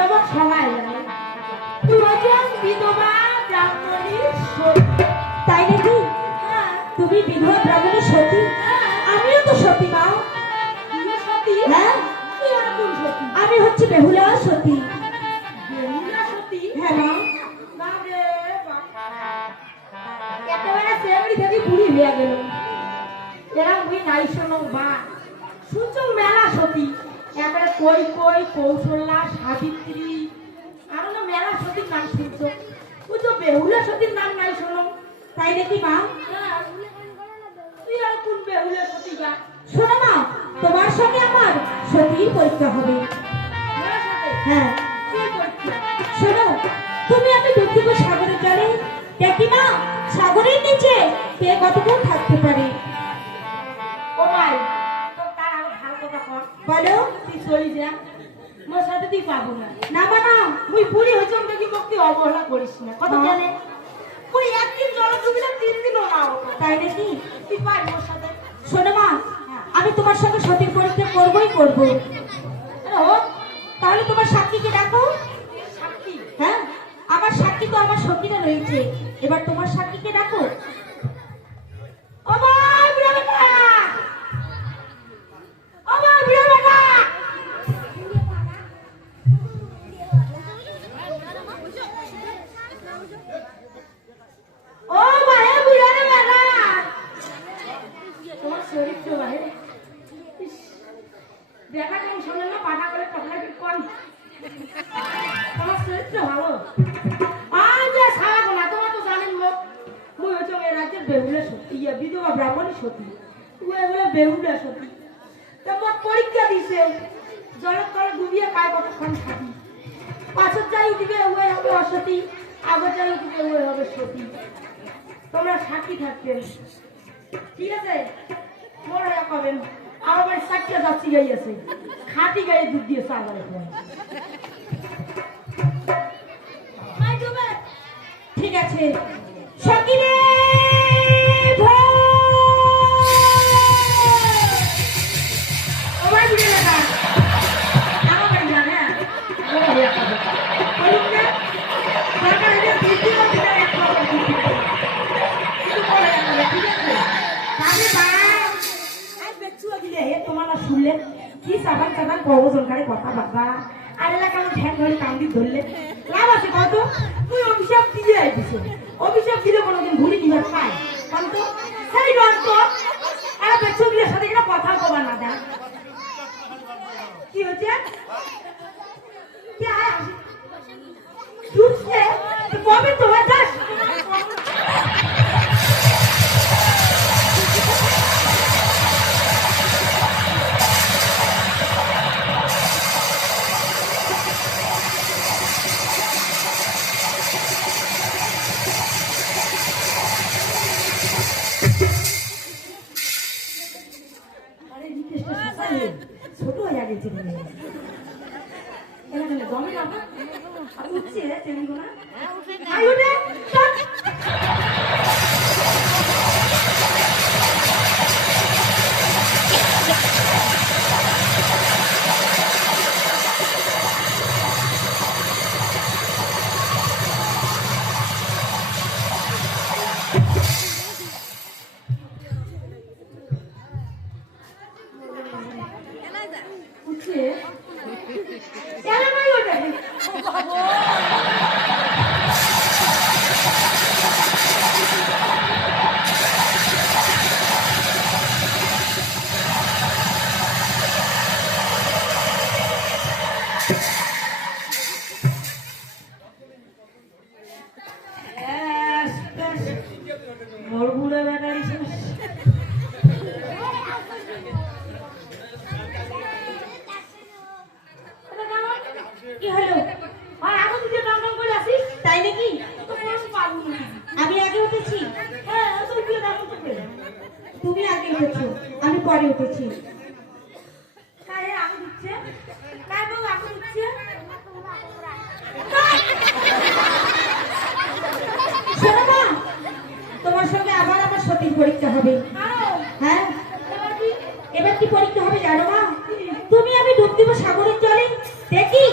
সবাই জানে তুই বিধবা ব্রাহ্মণীর সতী। তাই নাকি? তুমি বিধবা সতী? আমিও তো সতী মা। সতী। হ্যাঁ? আমি হচ্ছে বেহুলা সতী। হ্যাঁ মা। একেবারে সেমরি থেকে বুড়ি হয়ে গেল। এরা মুই নাই শোনো বা শুনছো মেলা সতী। একেবারে কই কই কৌশল্যা, সাবিত্রী, আরও না মেলা সতীর নাম শুনছো? ওই তো বেহুলা সতীর নাম নাই শোনো। তাই নাকি মা? তুই আর কোন বেহুলা সতী গা? শোনো মা, তোমার সঙ্গে আমার সতীর পরীক্ষা হবে। হ্যাঁ। শোনো, তুমি আমি দুঃখিত সাগরের জলে? দেখি মা, সাগরের নিচে কে কতক্ষণ থাকতে পারে? ও ভাই বলো তুই চলি যা। মোর সাথে তুই পাবো না। না বা না মুই বুড়ি হয়েছে দেখি তুই অবহেলা করিস না? কত জানে ওই একদিন জল ডুবি তিন দিনও না তাই নাকি? তুই পার মোর সাথে। শোনো মা আমি তোমার সঙ্গে সতীর পরীক্ষা করবই করব। তাহলে তোমার সাক্ষীকে ডাকো। সাক্ষী? হ্যাঁ আমার সাক্ষী তো আমার সখীরা রয়েছে। এবার তোমার সাক্ষীকে ডাকো। দেখার এবং শোনেন না পাঠা করে ঠিক কন তোমার চরিত্র ভালো। আর তো জানেন মুখ মুই হচ্ছে এই বিধবা ব্রাহ্মণী সতী। তুই এগুলো বেহুলা সতী। পরীক্ষা দিছে, জলের তলে ডুবিয়ে পায় কতক্ষণ খাটি পাশের যাই দিবে ওই হবে অসতী আগে যাই দিবে ওই হবে সতী। তোমরা সাক্ষী থাকবেন ঠিক আছে? মনে রাখবেন। আমার বাড়ি চারটে যাচ্ছি গাই আছে। খাটি গায়ে দুধ দিয়েছে আমার এখন ঠিক আছে। কবজন কারে কথা বাবা আর এলাকা আমার ঠ্যাং ধরে কান্দি ধরলে। লাভ আছে কত তুই অভিশাপ দিয়ে আইছিস অভিশাপ দিলে কোনোদিন ভুলি দিবার রিতেশটা শাসালে ছোট হয়ে গেছে হয় এখানে গমে না উঠছে চেঙ্গো না? আই উঠে চল। পরে উঠেছি। তোমার সঙ্গে আবার আমার সতীর পরীক্ষা হবে। হ্যাঁ? এবার কি পরীক্ষা হবে জানো মা? তুমি আমি ডুব দিব সাগরের জলে? দেখি।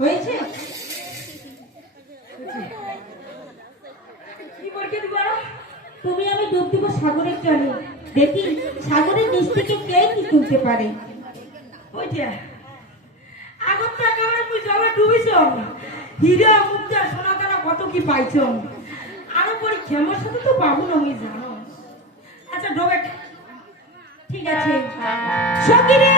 হয়েছে? তুমি আমি ডুব দিব সাগরের জলে। দেখি সাগরের নিচ থেকে কে কি তুলতে পারে? ওইটা আগত তো একেবারে তুই জলে ডুবিছ হীরা মুক্তা সোনা কত কি পাইছ আরও পরীক্ষা আমার সাথে তো পাবো না আমি জানো। আচ্ছা ডোবে। ঠিক আছে। সঙ্গীরে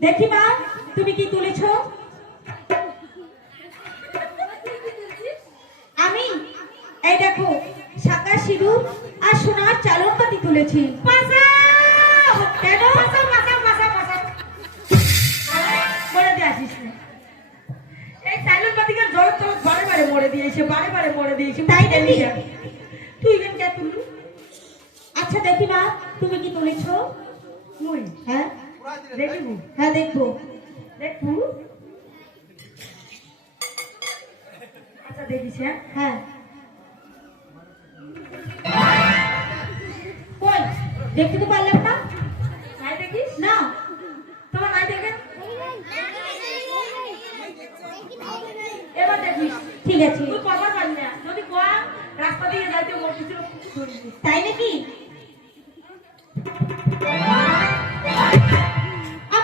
দেখি দেখিবু হ্যাঁ দেখব। দেখবু আচ্ছা দেখিস হ্যাঁ? হ্যাঁ। কই? দেখতে তো পারলাম না। নাই দেখিস? না। তোমার নাই দেখে? এবার দেখিস। ঠিক আছে। তুই কবার পারবি না। যদি কোয়া রাস্তা দিয়ে যাইতে তাই নাকি?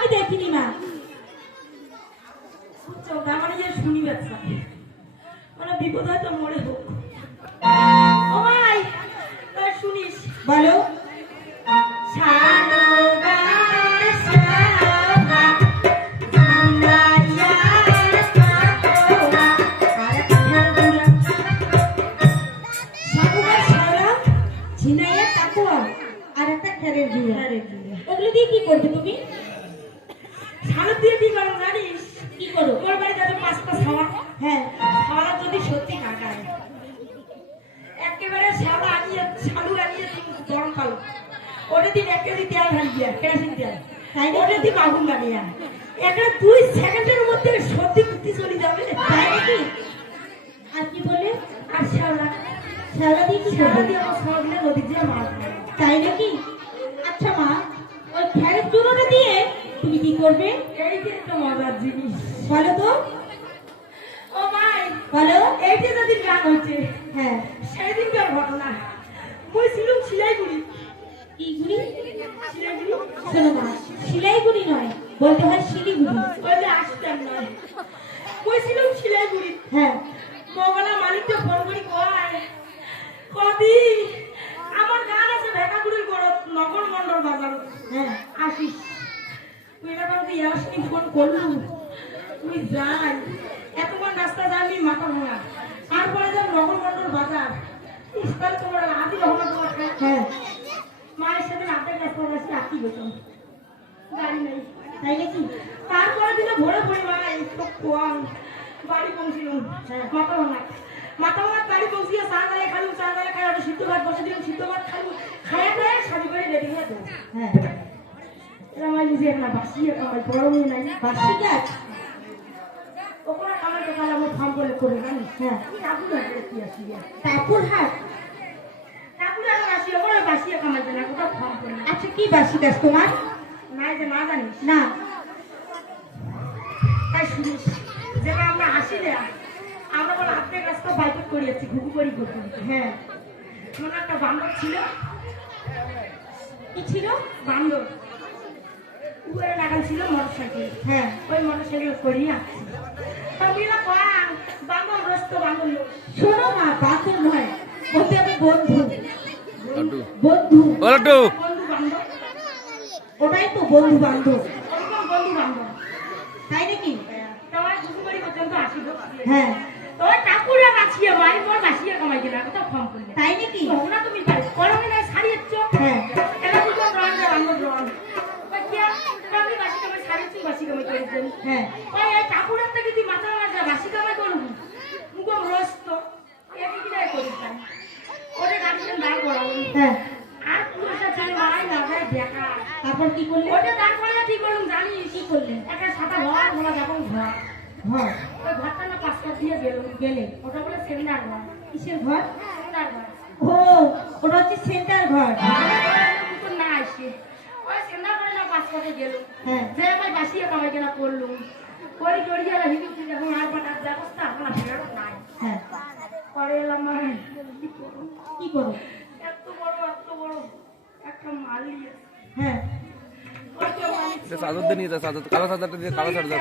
আমি দেখিনি মা। চোখা আমার যে শুনি ব্যবসা। মানে বিপদ হয়তো মরে হোক। শুনিস। বলো। হ্যাঁ যদি সত্যি কাটায় একেবারে শ্যাওলা আনিয়ে শালু আনিয়ে দিন গরম কাল। ওটা দিন এক কেজি তেল ঢালি দিয়া কেরাসিন তেল। তাই ওটা দিন আগুন লাগিয়া একটা দুই সেকেন্ডের মধ্যে সত্যি কুর্তি চলে যাবে। তাই নাকি? আর কি বলে? আর শ্যাওলা। শ্যাওলা দিয়ে কি শ্যাওলা করবে? দিয়ে আমার সবগুলো নদী দিয়ে মাছ তাই নাকি? আচ্ছা মা ওই খেরের চুরোটা দিয়ে তুমি কি করবে? এই যে একটা মজার জিনিস। বলো তো। বলো এই যদি গান হচ্ছে হ্যাঁ সেদিনকার ঘটনা? মুই ছিলুম সিলাইগুড়ি কি গুড়ি সিলাইগুড়ি শোনো মা সিলাইগুড়ি নয় বলতে হয় শিলিগুড়ি ওই যে আসতাম নয় মুই ছিলুম সিলাইগুড়ি হ্যাঁ মোগলা মালিককে ফোন করি কয় কদি আমার গান আছে ভেকাগুড়ির গড়ত নগর মন্ডল বাজার হ্যাঁ আসিস তুই এটা বলতে ইয়াসনি ফোন করলু তুই যাই এতক্ষণ রাস্তা যাবি মাথা ভাঙা তারপরে যাও নগর মন্ডল বাজার ইস্তাল তোমার আদি রহমান তোমার খায় হ্যাঁ মায়ের সাথে রাতের রাস্তা আসি আতি গেতাম গাড়ি নেই তাই নাকি তারপরে দিনে ভোরে ভোরে মারা একটু বাড়ি পৌঁছিলাম। মাথা ভাঙা বাড়ি পৌঁছিয়ে চা দাঁড়িয়ে খালু চা দাঁড়িয়ে খাই ওটা সিদ্ধ ভাত বসে দিলাম সিদ্ধ ভাত খালু খাইয়া করে রেডি হয়ে দেবো হ্যাঁ। আমার নিজে একটা বাসিয়ে কামাই গরমই নাই। বাসি গাছ ওখানে কামাই তো কাল আমার ফার্ম বলে করে জানিস হ্যাঁ। আমি রাখুন না কি আসি টাপুর হাট? আসি ওখানে বাসিয়ে কামাইতে না কোথাও ফার্ম করে আচ্ছা কি বাসি গাছ তোমার? নাই যে না জানিস। না। তাই শুনিস যেটা আমরা হাসি আমরা বলে হাতের রাস্তা বাইকট করিয়েছি ঘুঘু করি করতে হ্যাঁ। একটা বান্দর ছিল? কি ছিল? বান্দর। উপরে লাগান ছিল মোটর সাইকেল হ্যাঁ ওই মোটর সাইকেল করিয়ে আসছি। তবিরা কয়া বান্দর রস্ত বান্দর শোনো বান্ধব নয়। আমি বন্ধু। বন্ধু। ওটাই তো বন্ধু বান্ধব বন্ধু বান্দর। তাই নাকি তোমার ঘুঘু করি পর্যন্ত আসি হ্যাঁ। তোমার কাকুরা বাঁচিয়ে বাড়ি পর বাঁচিয়ে কামাই কিনা কোথাও ফর্ম করলে তাই নাকি? তোমরা তুমি নাই শাড়ির চোখ হ্যাঁ। এটা দুটো রং দেয় বান্দর রং বাকিয়া আমি বাসি কামাই চোখ বাসি কামাই করেছেন হ্যাঁ। ওই এই ঠাকুরের থেকে তুই মাথা মাথা বাসি কামাই করবি মুখ রস্ত। এটি কি নাই করিস না ওটা গাড়িতে দাঁড় করাবো। হ্যাঁ। আর পুরোটা ছেলে মারাই না যায় দেখা তারপর কি করলে? ওটা দাঁড় করালে ঠিক করুন জানিস? কি করলে? একটা সাদা ঘর ঘোড়া যখন ঘর। ঘর ওই ঘরটা না পাঁচটা দিয়ে গেল? ওটা বলে সেমিনার ঘর। কিসের ঘর? সেমিনার ঘর। ও ওটা হচ্ছে সেন্টার ঘর। তো না আসে। ওই সেমিনার করে না পাঁচটাতে গেল হ্যাঁ। যে আমি বাসিয়ে কামাই কেনা করলুম। করি টরি আর হিন্দু এখন আর পাঠার ব্যবস্থা এখন আর ফেরত নাই। হ্যাঁ। পরে এলাম কি করো এত বড় এত বড় একটা মালি হ্যাঁ। চাদর দিয়ে নিয়ে যা চাদর। কালো চাদরটা দিয়ে কালো চাদর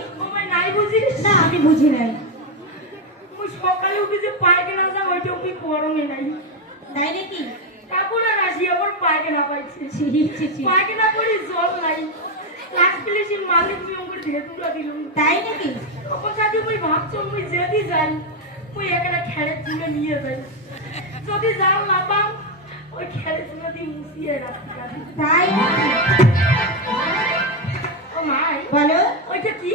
পায়খানা করে জল নাই মালিক দিল। তাই নাকি? তখন সাথে মুই ভাবছ মুই যদি যাই মুই একটা খেলে তুলে নিয়ে যাই। যদি যাও না পাম ওই খেলে তুলে দিয়ে মুছিয়ে রাখতে তাই ও মাই বলো। ওইটা কি?